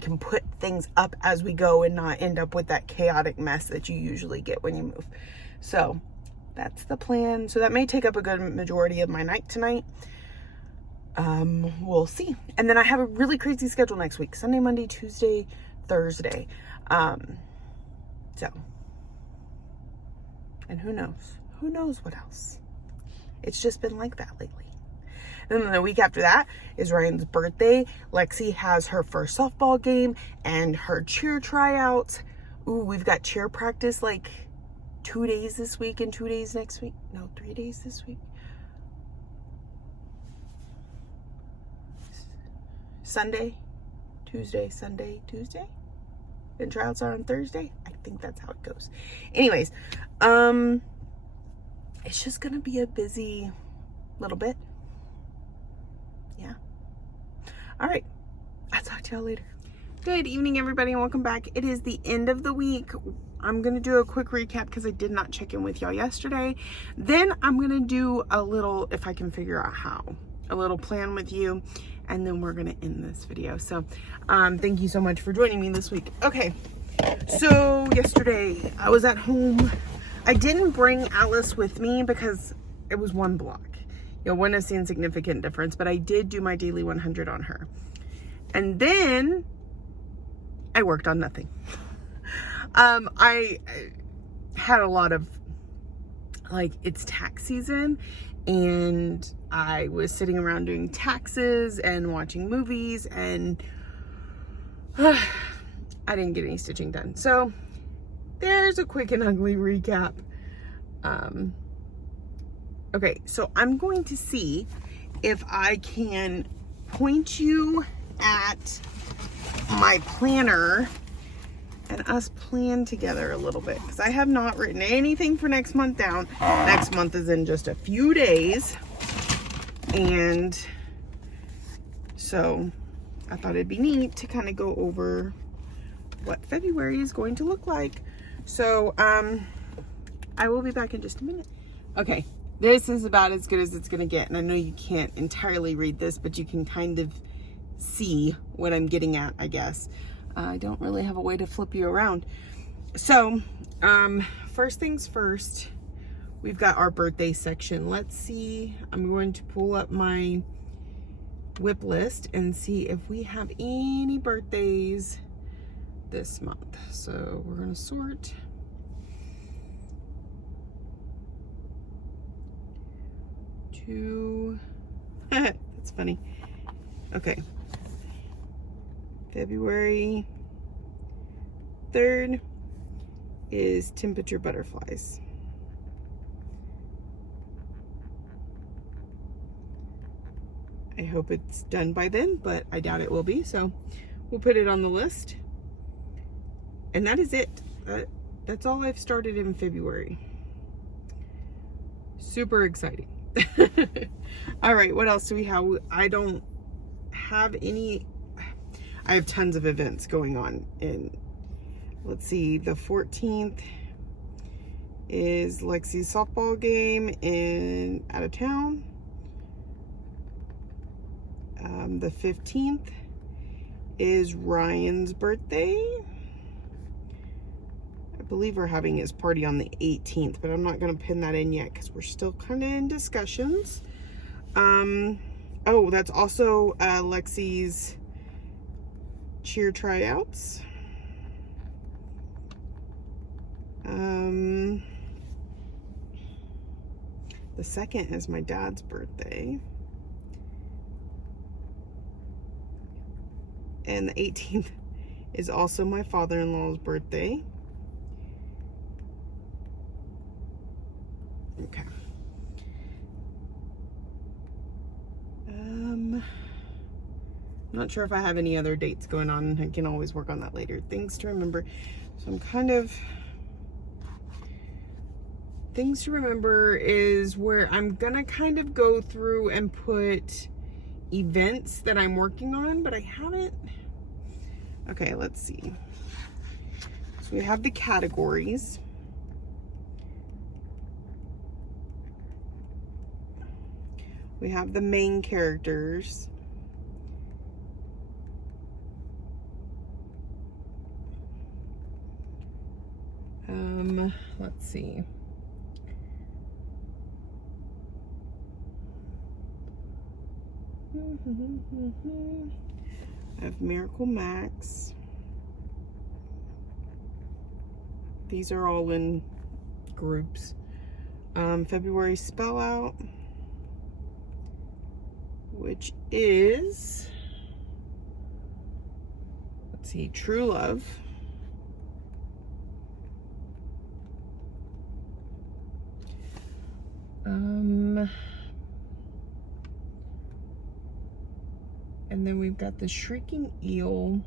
can put things up as we go and not end up with that chaotic mess that you usually get when you move. So that's the plan. So that may take up a good majority of my night tonight. We'll see. And then I have a really crazy schedule next week. Sunday, Monday, Tuesday, Thursday. So, and who knows what else. It's just been like that lately. And then the week after that is Ryan's birthday. Lexi has her first softball game and her cheer tryouts. Ooh, we've got cheer practice like 2 days this week and 2 days next week. No, 3 days this week. Sunday, Tuesday, Sunday, Tuesday. Then tryouts are on Thursday. I think that's how it goes. Anyways, it's just gonna be a busy little bit. Yeah. All right. I'll talk to y'all later. Good evening, everybody, and welcome back. It is the end of the week. I'm going to do a quick recap because I did not check in with y'all yesterday. Then I'm going to do a little, if I can figure out how, a little plan with you. And then we're going to end this video. So thank you so much for joining me this week. Okay. So yesterday I was at home. I didn't bring Alice with me because it was 1 block. You wouldn't have seen significant difference, but I did do my daily 100 on her. And then I worked on nothing. I had a lot of, like, it's tax season, and I was sitting around doing taxes and watching movies, and I didn't get any stitching done. So there's a quick and ugly recap. Okay, so I'm going to see if I can point you at my planner and us plan together a little bit, because I have not written anything for next month down. Next month is in just a few days, and so I thought it'd be neat to kind of go over what February is going to look like. So I will be back in just a minute. Okay, this is about as good as it's gonna get, and I know you can't entirely read this, but you can kind of see what I'm getting at, I guess. I don't really have a way to flip you around. So first things first, we've got our birthday section. Let's see, I'm going to pull up my whip list and see if we have any birthdays this month. So we're gonna sort. That's funny. Okay. February 3rd is temperature butterflies. I hope it's done by then, but I doubt it will be, so we'll put it on the list. And that is it. That's all I've started in February. Super exciting. All right, what else do we have? I don't have any. I have tons of events going on. And let's see, the 14th is Lexi's softball game out of town. The 15th is Ryan's birthday. I believe we're having his party on the 18th, but I'm not going to pin that in yet because we're still kind of in discussions. Oh, that's also Lexi's cheer tryouts. The 2nd is my dad's birthday. And the 18th is also my father-in-law's birthday. Okay. Not sure if I have any other dates going on. I can always work on that later. Things to remember. So I'm kind of... Things to remember is where I'm gonna kind of go through and put events that I'm working on, but I haven't. Okay, let's see. So we have the categories. We have the main characters. Let's see. I have Miracle Max. These are all in groups. February Spell Out, which is, let's see, True Love. And then we've got the Shrieking Eel.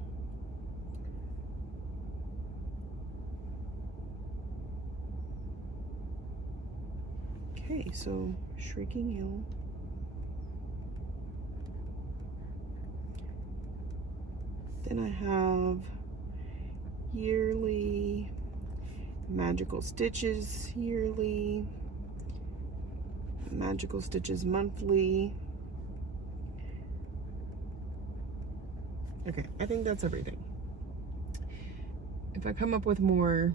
Okay, so Shrieking Eel. Then I have yearly, Magical Stitches yearly, Magical Stitches monthly. Okay, I think that's everything. If I come up with more,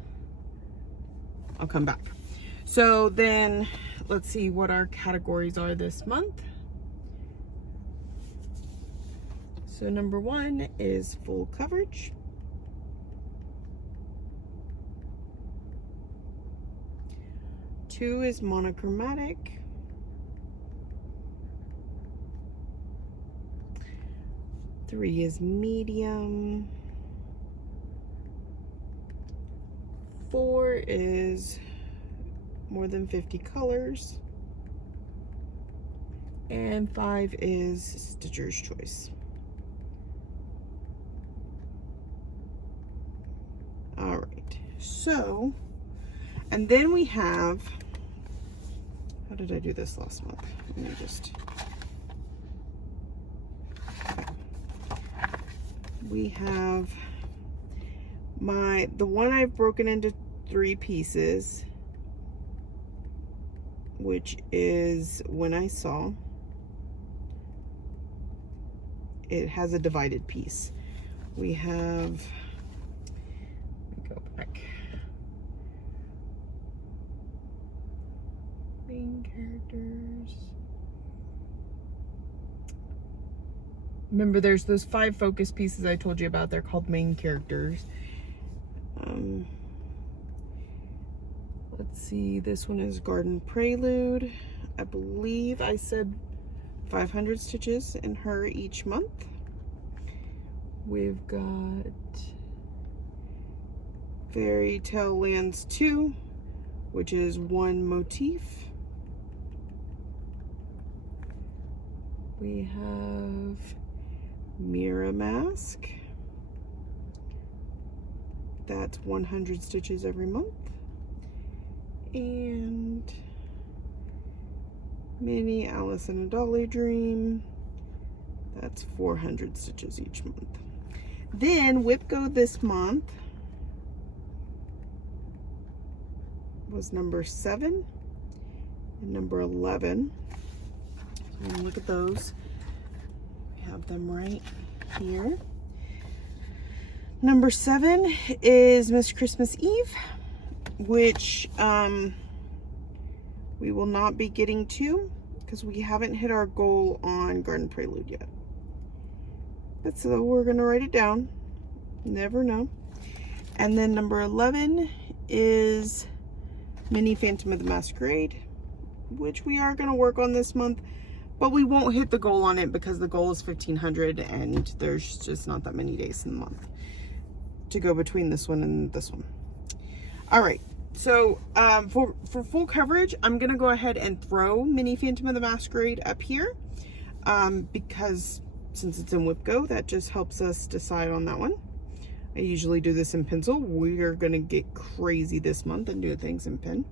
I'll come back. So then let's see what our categories are this month. So number 1 is full coverage. Two is monochromatic. 3 is medium. 4 is more than 50 colors. And 5 is Stitcher's Choice. All right, so, and then we have, how did I do this last month? Let me just, we have the one I've broken into 3 pieces, which is When I Saw. It has a divided piece. We have, let me go back. Main characters. Remember, there's those 5 focus pieces I told you about. They're called main characters. Let's see, this one is Garden Prelude. I believe I said 500 stitches in her each month. We've got Fairy Tale Lands 2, which is 1 motif. We have Mirror Mask. That's 100 stitches every month. And Mini Alice in a Dolly Dream. That's 400 stitches each month. Then WIPGO this month was number 7 and number 11. So we're gonna look at those. We have them right here. Number 7 is Miss Christmas Eve, which we will not be getting to because we haven't hit our goal on Garden Prelude yet. But so we're gonna write it down. Never know. And then number 11 is Mini Phantom of the Masquerade, which we are gonna work on this month, but we won't hit the goal on it because the goal is 1,500 and there's just not that many days in the month to go between this one and this one. All right, so for full coverage, I'm gonna go ahead and throw Mini Phantom of the Masquerade up here because since it's in WIPGO, that just helps us decide on that one. I usually do this in pencil. We are gonna get crazy this month and do things in pen.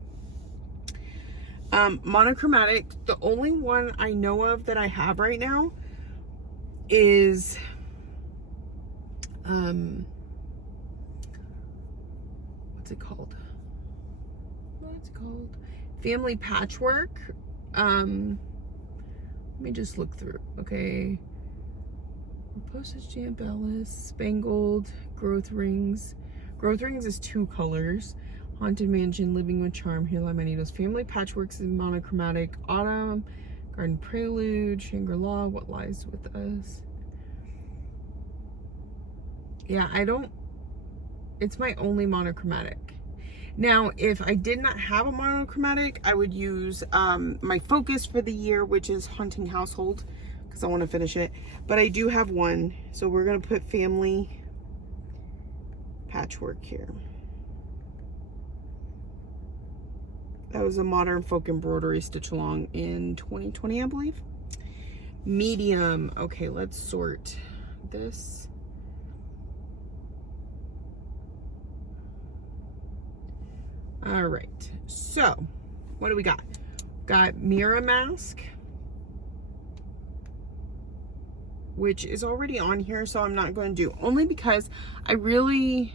Monochromatic, the only one I know of that I have right now is what's it called? Family Patchwork. Let me just look through. Okay. Postage Stamp Alice, Spangled, Growth Rings. Growth Rings is 2 colors. Haunted Mansion, Living with Charm, Here Lie My Needles. Family Patchworks is monochromatic. Autumn, Garden Prelude, Shangri-La, What Lies With Us. Yeah, it's my only monochromatic. Now, if I did not have a monochromatic, I would use my focus for the year, which is Haunting Household, because I want to finish it. But I do have one, so we're going to put Family Patchwork here. That was a Modern Folk Embroidery Stitch Along in 2020, I believe. Medium. Okay, let's sort this. All right, so what do we got? Got Mirror Mask, which is already on here, so I'm not going to do, only because I really,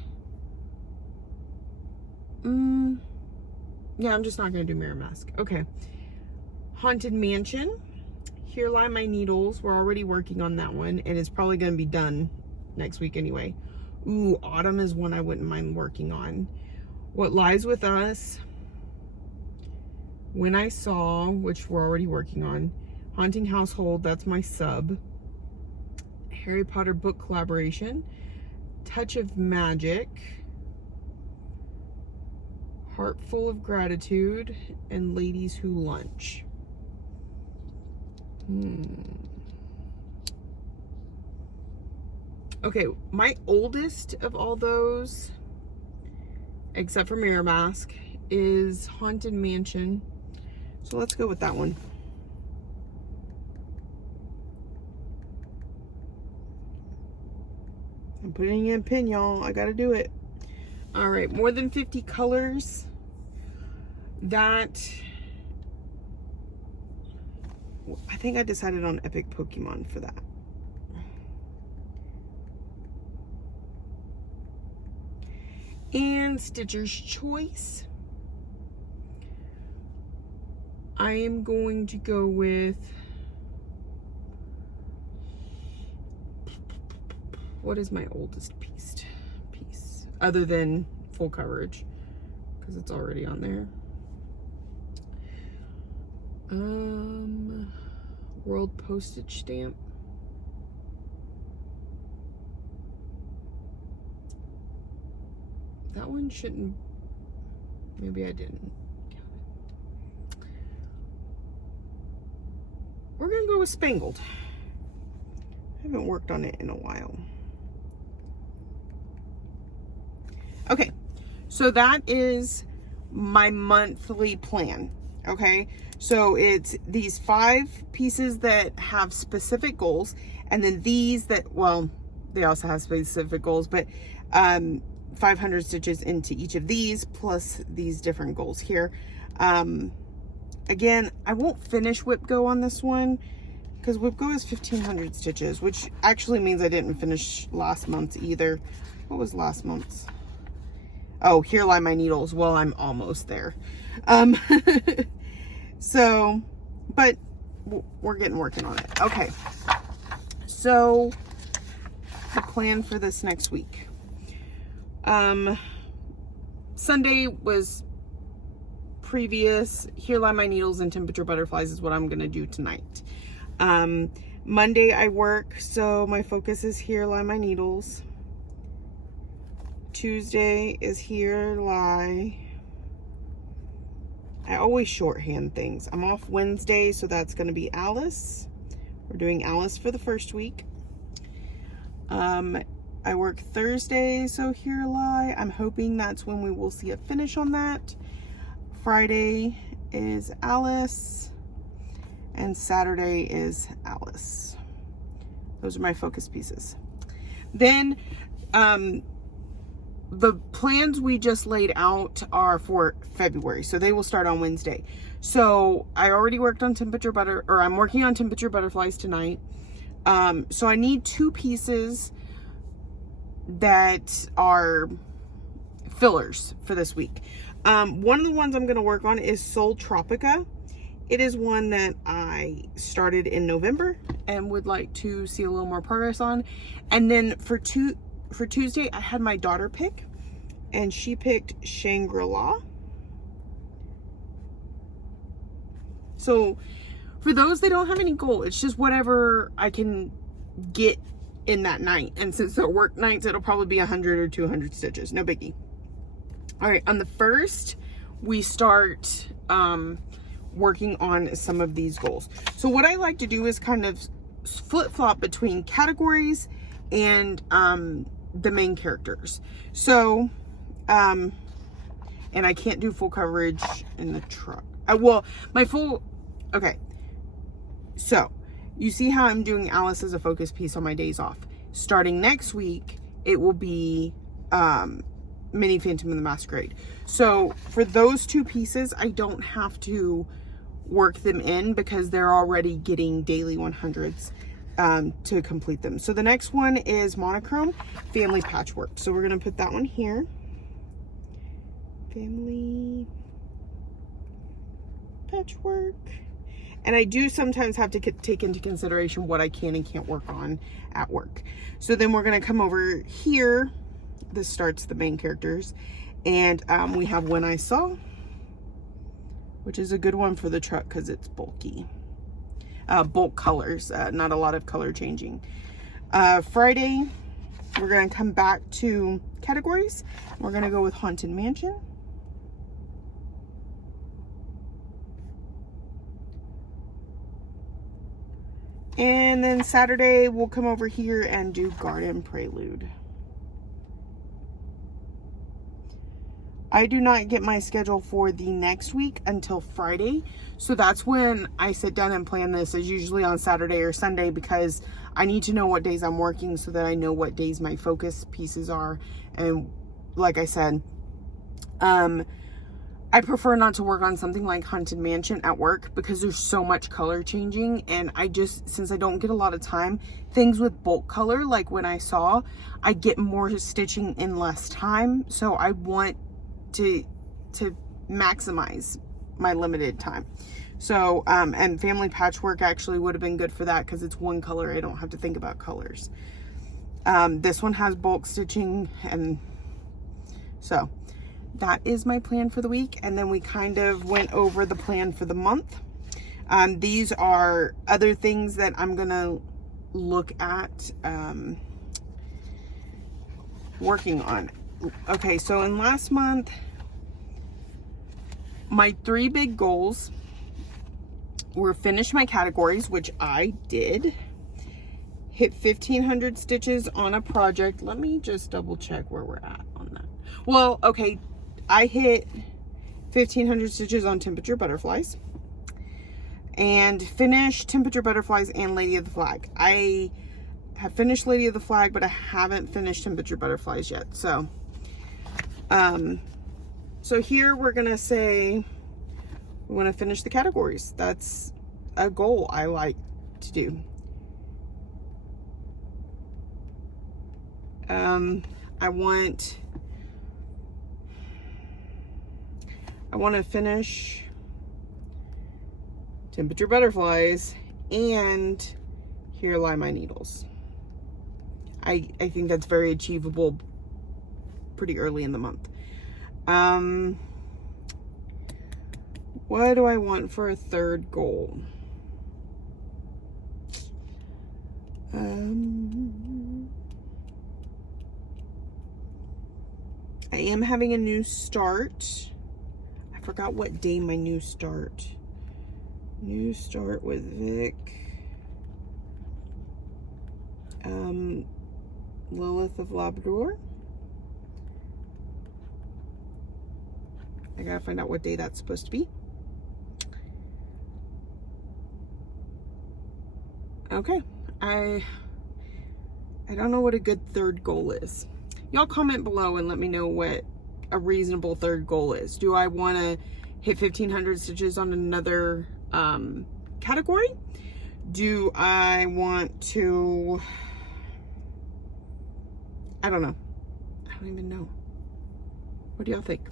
yeah, I'm just not going to do Mirror Mask. Okay. Haunted Mansion, Here Lie My Needles. We're already working on that one, and it's probably going to be done next week anyway. Ooh, Autumn is one I wouldn't mind working on. What Lies With Us, When I Saw, which we're already working on. Haunting Household, that's my sub. Harry Potter book collaboration. Touch of Magic. Heart Full of Gratitude, and Ladies Who Lunch. Okay, my oldest of all those, except for Mirror Mask, is Haunted Mansion. So let's go with that one. I'm putting in a pin, y'all. I gotta do it. All right, more than 50 colors. That, I think I decided on Epic Pokemon for that. And Stitcher's Choice. I am going to go with, what is my oldest piece other than full coverage, because it's already on there. World Postage Stamp. That one shouldn't, maybe I didn't count it. We're gonna go with Spangled. I haven't worked on it in a while. Okay, so that is my monthly plan. Okay, so it's these 5 pieces that have specific goals, and then these that, well, they also have specific goals, but 500 stitches into each of these, plus these different goals here. Again, I won't finish Whip Go on this one because Whip Go is 1,500 stitches, which actually means I didn't finish last month's either. What was last month's? Oh, Here Lie My Needles. Well, I'm almost there. So, but we're working on it. Okay. So the plan for this next week. Sunday was previous. Here Lie My Needles and Temperature Butterflies is what I'm going to do tonight. Monday I work, so my focus is Here Lie My Needles. Tuesday is Here Lie. I always shorthand things. I'm off Wednesday, so that's going to be Alice. We're doing Alice for the first week. I work Thursday, so Here Lie. I'm hoping that's when we will see a finish on that. Friday is Alice, and Saturday is Alice. Those are my focus pieces. Then, the plans we just laid out are for February, so they will start on Wednesday. So I already worked on I'm working on Temperature Butterflies tonight. So I need 2 pieces that are fillers for this week. One of the ones I'm going to work on is Soul Tropica. It is one that I started in November and would like to see a little more progress on. And then for Tuesday, I had my daughter pick, and she picked Shangri-La. So for those, they don't have any goal. It's just whatever I can get in that night. And since they're work nights, it'll probably be 100 or 200 stitches. No biggie. All right, on the 1st, we start working on some of these goals. So what I like to do is kind of flip-flop between categories and the main characters. So, and I can't do full coverage in the truck. Okay. So, you see how I'm doing Alice as a focus piece on my days off. Starting next week, it will be Mini Phantom of the Masquerade. So, for those 2 pieces, I don't have to work them in because they're already getting daily 100s to complete them. So, the next one is Monochrome Family Patchwork. So, we're going to put that one here. Family Patchwork. And I do sometimes have to take into consideration what I can and can't work on at work. So then we're going to come over here. This starts the main characters. And we have When I Saw, which is a good one for the truck because it's bulky. Bulk colors, not a lot of color changing. Friday, we're going to come back to categories. We're going to go with Haunted Mansion. And then Saturday, we'll come over here and do Garden Prelude. I do not get my schedule for the next week until Friday. So that's when I sit down and plan this, is usually on Saturday or Sunday, because I need to know what days I'm working so that I know what days my focus pieces are. And like I said, I prefer not to work on something like Haunted Mansion at work because there's so much color changing, and since I don't get a lot of time, things with bulk color, like when I saw, I get more stitching in less time. So I want to maximize my limited time. So, and family patchwork actually would have been good for that because it's one color. I don't have to think about colors. This one has bulk stitching, and so that is my plan for the week. And then we kind of went over the plan for the month. These are other things that I'm gonna look at working on. Okay, so in last month, my 3 big goals were finish my categories, which I did. Hit 1,500 stitches on a project. Let me just double check where we're at on that. Well, okay, I hit 1,500 stitches on temperature butterflies and finished temperature butterflies and Lady of the Flag. I have finished Lady of the Flag, but I haven't finished temperature butterflies yet. So, so here we're gonna say we want to finish the categories. That's a goal I like to do. I want to finish temperature butterflies and here lie my needles. I think that's very achievable pretty early in the month. What do I want for a third goal? I am having a new start. I forgot what day my new start. New start with Vic. Lilith of Labrador. I gotta find out what day that's supposed to be. Okay, I don't know what a good third goal is. Y'all comment below and let me know what a reasonable third goal is. Do I want to hit 1,500 stitches on another category? Do I want to, I don't know. I don't even know. What do y'all think?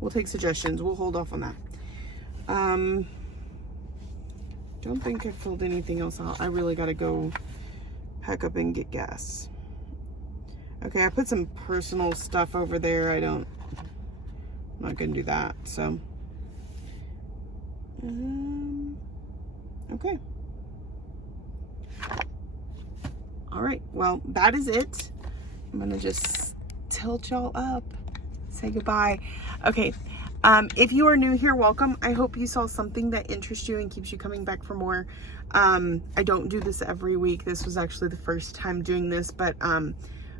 We'll take suggestions. We'll hold off on that. Don't think I filled anything else out. I really gotta go pack up and get gas. Okay, I put some personal stuff over there. I'm not gonna do that, so. Okay. All right, well, that is it. I'm gonna just tilt y'all up, say goodbye. Okay, if you are new here, welcome. I hope you saw something that interests you and keeps you coming back for more. I don't do this every week. This was actually the first time doing this, but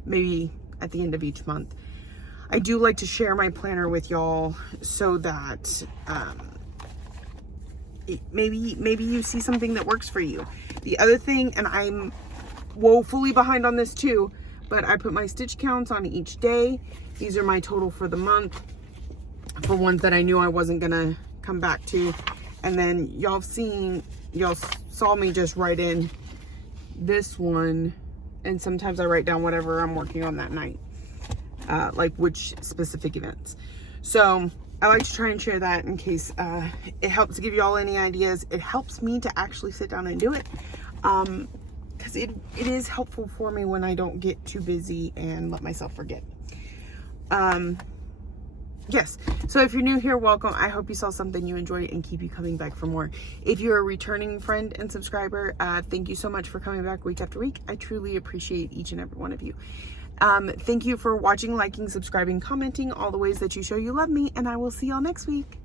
maybe at the end of each month. I do like to share my planner with y'all so that maybe you see something that works for you. The other thing, and I'm woefully behind on this too, but I put my stitch counts on each day. These are my total for the month, for ones that I knew I wasn't gonna come back to. And then y'all saw me just write in this one, and sometimes I write down whatever I'm working on that night, like which specific events. So I like to try and share that in case it helps to give you all any ideas. It helps me to actually sit down and do it, because it is helpful for me when I don't get too busy and let myself forget. Yes, so if you're new here, welcome. I hope you saw something you enjoyed and keep you coming back for more. If you're a returning friend and subscriber, thank you so much for coming back week after week. I truly appreciate each and every one of you. Thank you for watching, liking, subscribing, commenting, all the ways that you show you love me, and I will see y'all next week.